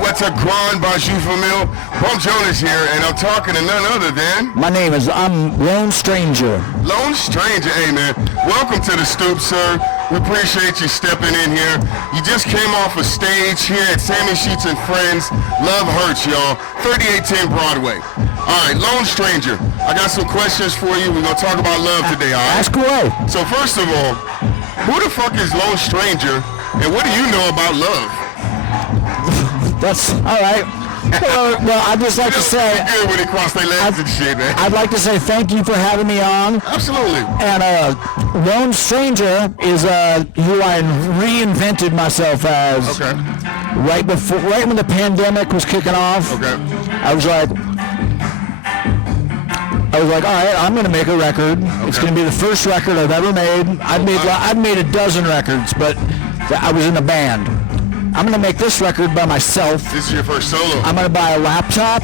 what's a grand bonjour famille? Bump Jonas here, and I'm talking to none other than... I'm Lone Stranger. Lone Stranger, hey man. Welcome to the Stoop, sir. We appreciate you stepping in here. You just came off a stage here at Sammy Sheets and Friends. Love Hertz, y'all. 3810 Broadway. All right, Lone Stranger, I got some questions for you. We're going to talk about love today, all right? Ask away. So first of all, who the fuck is Lone Stranger, and what do you know about love? That's all right. Well, I'd just like to say, good when they cross their legs and shit, man. I'd like to say thank you for having me on. Absolutely. And Lone Stranger is who I reinvented myself as. Okay. Right when the pandemic was kicking off. Okay. I was like, all right, I'm gonna make a record. Okay. It's gonna be the first record I've ever made. I've made a dozen records, but I was in a band. I'm going to make this record by myself. This is your first solo. I'm going to buy a laptop.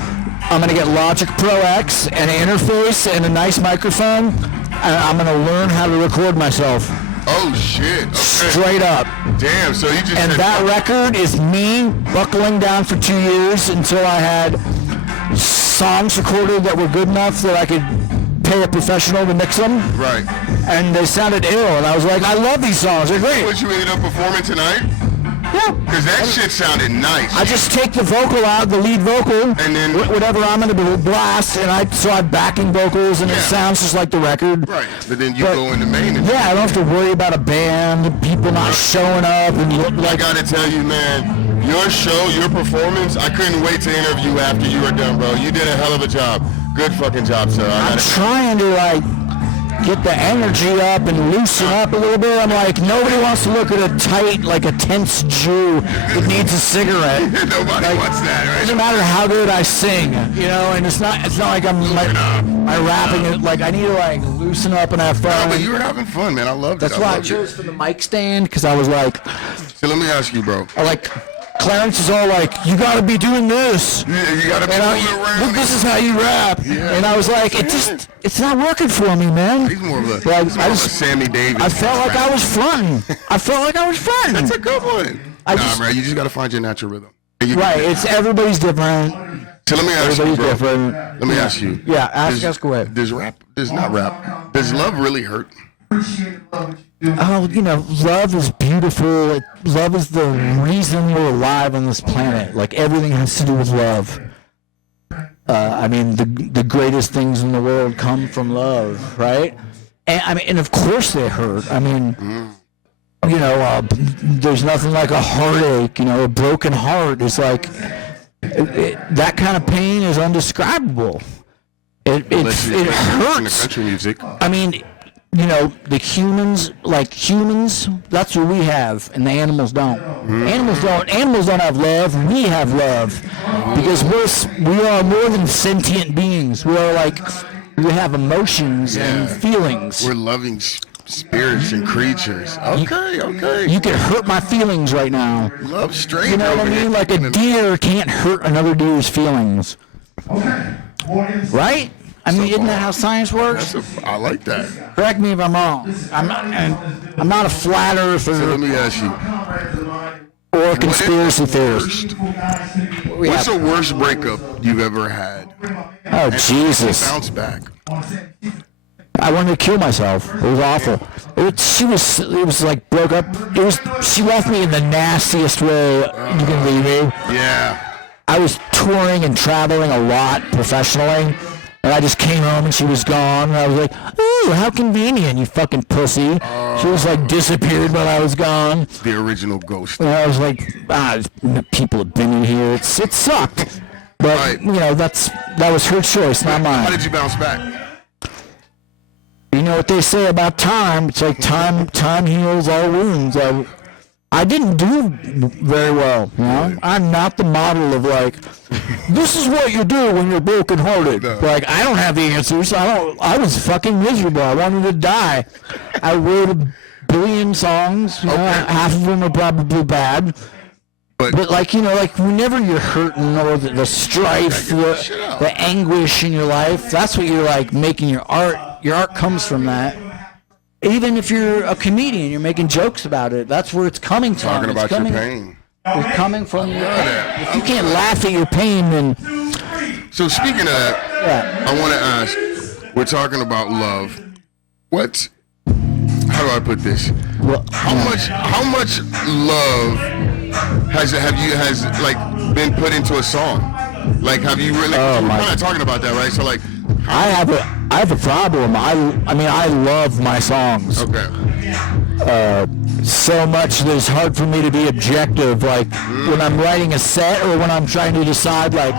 I'm going to get Logic Pro X and an interface and a nice microphone. And I'm going to learn how to record myself. Oh, shit. Okay. Straight up. Damn, so you just... And that record is me buckling down for 2 years until I had songs recorded that were good enough that I could pay a professional to mix them. Right. And they sounded ill. And I was like, I love these songs. They're great. What you ended up performing tonight? Yeah. Because that shit sounded nice. I just take the vocal out, the lead vocal, and then whatever I'm going to blast, and I have backing vocals, and it sounds just like the record. Right, but then you go in the main. Yeah, I don't have to worry about a band, people not showing up, and I got to tell you, man, your show, your performance, I couldn't wait to interview you after you were done, bro. You did a hell of a job. Good fucking job, sir. I'm trying to get the energy up and loosen up a little bit. I'm like, nobody wants to look at a tight, a tense Jew that needs a cigarette. Nobody wants that, right? It doesn't matter how good I sing, and it's not like I'm rapping it. I need to loosen up and have fun. No, but you were having fun, man. I loved it. That's why I chose for the mic stand, because I was like, so let me ask you, bro. Clarence is all like, you gotta be doing this. Yeah, you gotta be moving around. This is how you rap. Yeah. And I was like, it's not working for me, man. He's more of a Sammy Davis. I felt like I was fronting. That's a good one. Man, you just gotta find your natural rhythm. Right, everybody's different. So let me ask you, bro. Different. Let me ask you. Yeah, ask away. Does love really hurt? Oh, love is beautiful. Love is the reason we're alive on this planet. Everything has to do with love. The greatest things in the world come from love, right? And of course they hurt. There's nothing like a heartache. A broken heart is that kind of pain is indescribable. It hurts. Country music. The humans, that's what we have, and the animals don't. Animals don't have love. We have love, because we are more than sentient beings. We have emotions and feelings. We're loving spirits and creatures. Okay. You can hurt my feelings right now. Love straight. You know what I mean? A deer can't hurt another deer's feelings. Right? Isn't that how science works? I like that. Correct me if I'm wrong. I'm not a flat earther. So let me ask you. Or a conspiracy theorist. What's the worst breakup you've ever had? Oh, Jesus. Bounce back. I wanted to kill myself. It was awful. It was broke up. She left me in the nastiest way you can leave me. Yeah. I was touring and traveling a lot professionally. And I just came home and she was gone. And I was like, ooh, how convenient, you fucking pussy. She was disappeared while I was gone. The original ghost. And I was like, people have been in here. It sucked. But, that was her choice, not mine. How did you bounce back? You know what they say about time? It's time heals all wounds. I didn't do very well, I'm not the model of this is what you do when you're brokenhearted. No. I don't have the answers. I was fucking miserable. I wanted to die. I wrote a billion songs. Half of them are probably bad. But whenever you're hurting or the strife, the anguish in your life, that's what you're making your art. Your art comes from that. Even if you're a comedian, you're making jokes about it. That's where it's coming from. Talking about your pain. is coming from your pain. If you can't laugh at your pain, then... So speaking of that, Yeah. I want to ask, we're talking about love. How do I put this? Well, How much love has like been put into a song? Like, have you really? Oh, we're my- kind of talking about that, right? So like, I have a problem. I mean, I love my songs. okay, So much that it's hard for me to be objective, like when I'm writing a set or when I'm trying to decide, like,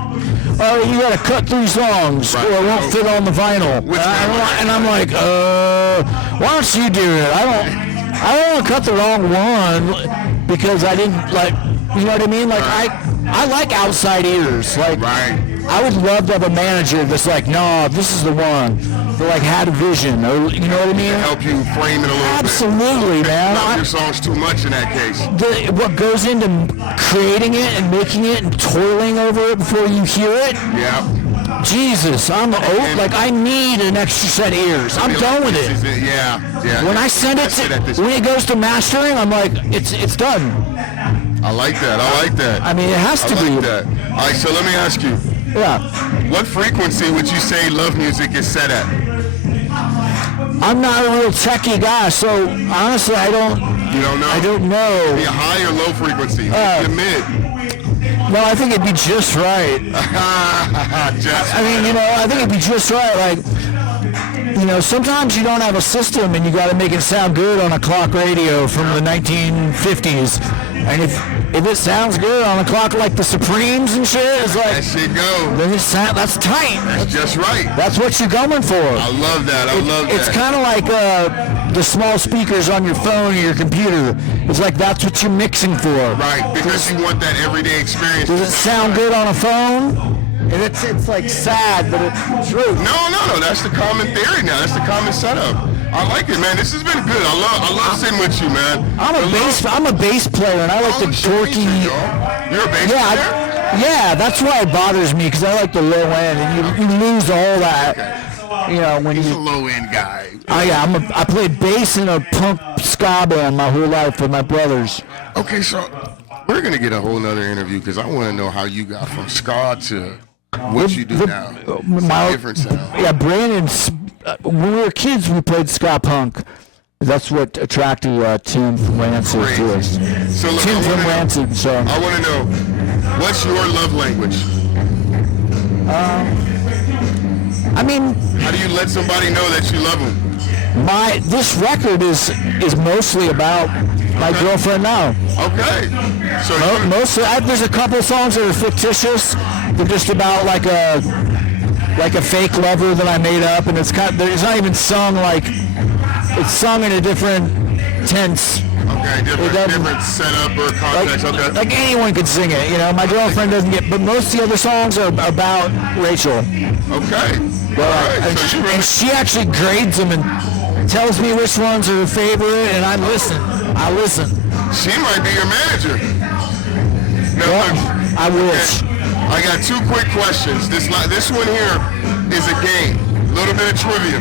oh, you gotta cut 3 songs Right. or it won't fit on the vinyl. Which And I'm like, why don't you do it? I don't want to cut the wrong one because I didn't, like, you know what I mean? Like, I like outside ears. Like, right. I would love to have a manager that's like, no, this is the one. That like had a vision, or you know what I mean? Help you frame it a little Absolutely, bit. man. Love your songs too much in that case. What goes into creating it and making it and toiling over it before you hear it? Yeah. Jesus, I'm old. Like, I need an extra set of ears. I'm done with it. Yeah. When I send it when it goes to mastering, I'm like, it's done. I like that. I mean, it has to I like be. that. All right, so let me ask you. Yeah. What frequency would you say love music is set at? I'm not a real techie guy, so honestly, I don't. You don't know? I don't know. Be a high or low frequency? You're mid. No, I think it'd be just right. I mean, you know, I think it'd be just right. Like, you know, sometimes you don't have a system and you got to make it sound good on a clock radio from the 1950s. And if it sounds good on a clock like the Supremes and shit, it's like, That shit go. then that's tight. That's just right. That's what you're going for. I love that. It's kind of like the small speakers on your phone or your computer. It's like that's what you're mixing for. Right, because you want that everyday experience. Does it sound good on a phone? And it's like sad, but it's true. No. That's the common theory now. That's the common setup. I like it, man. This has been good. I love sitting with you, man. I'm a bass player, and I like the dorky. You're a bass player? Yeah, that's why it bothers me, because I like the low end, and you lose all that. Okay. You know, when He's you. a low end guy. Oh yeah, I played bass in a punk ska band my whole life with my brothers. Okay, so we're gonna get a whole nother interview because I want to know how you got from ska to what you do now. It's a different sound. Yeah, Brandon's. When we were kids, we played ska punk. That's what attracted Tim from Rancid to us. So look, Tim from Rancid. So I want to know, what's your love language? I mean, how do you let somebody know that you love them? This record is mostly about my girlfriend now. Okay. So Mostly, there's a couple songs that are fictitious. They're just about like a fake lover that I made up, and it's not even sung like, it's sung in a different tense. Okay, different setup or context. Okay. Like anyone could sing it, you know. My girlfriend doesn't get, but most of the other songs are about Rachel. Okay. All right. And she actually grades them and tells me which ones are her favorite, and I listen. She might be your manager. Now, Well, I wish. I got 2 quick questions. This one here is a game, a little bit of trivia.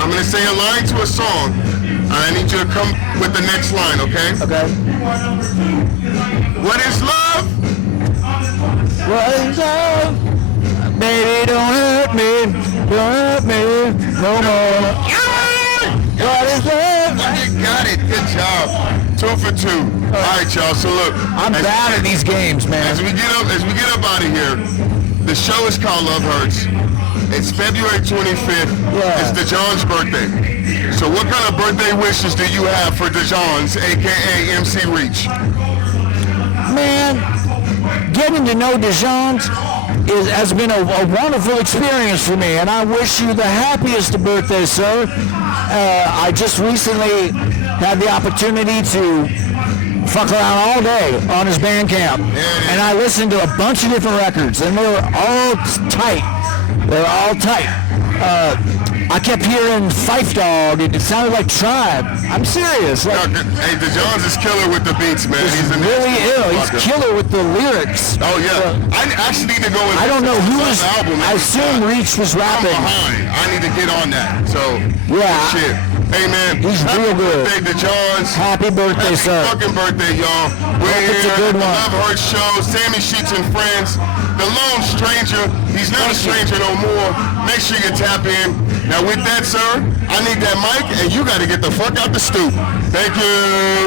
I'm going to say a line to a song, and I need you to come with the next line, okay? Okay. What is love? What is love? Baby, don't hurt me no more. What is love? You got it. Good job. 2 for 2. All right, y'all. So look, I'm bad at these games, man. As we get up out of here, the show is called Love Hertz. It's February 25th. Yeah. It's DeJohn's birthday. So what kind of birthday wishes do you have for DeJohn's, a.k.a. MC Reach? Man, getting to know DeJohn's has been a wonderful experience for me, and I wish you the happiest of birthdays, sir. I just recently had the opportunity to fuck around all day on his Bandcamp, and I listened to a bunch of different records, and they were all tight. I kept hearing Fife Dog. It sounded like Tribe. I'm serious. Like, Hey, DeJohn's is killer with the beats, man. He's really ill. He's killer with the lyrics. Oh yeah. I actually need to go. I don't know who was. Album. I assume Reach was I'm rapping. behind. I need to get on that. So Yeah. shit. Hey, man. He's happy real good. birthday to Johns. Happy birthday, Happy sir. fucking birthday, y'all. We're It's a here good at the one. Love Hertz Show. Sammy Sheets and Friends. The Lone Stranger. He's not a stranger no more. Make sure you tap in. Now, with that, sir, I need that mic, and you got to get the fuck out the stoop. Thank you.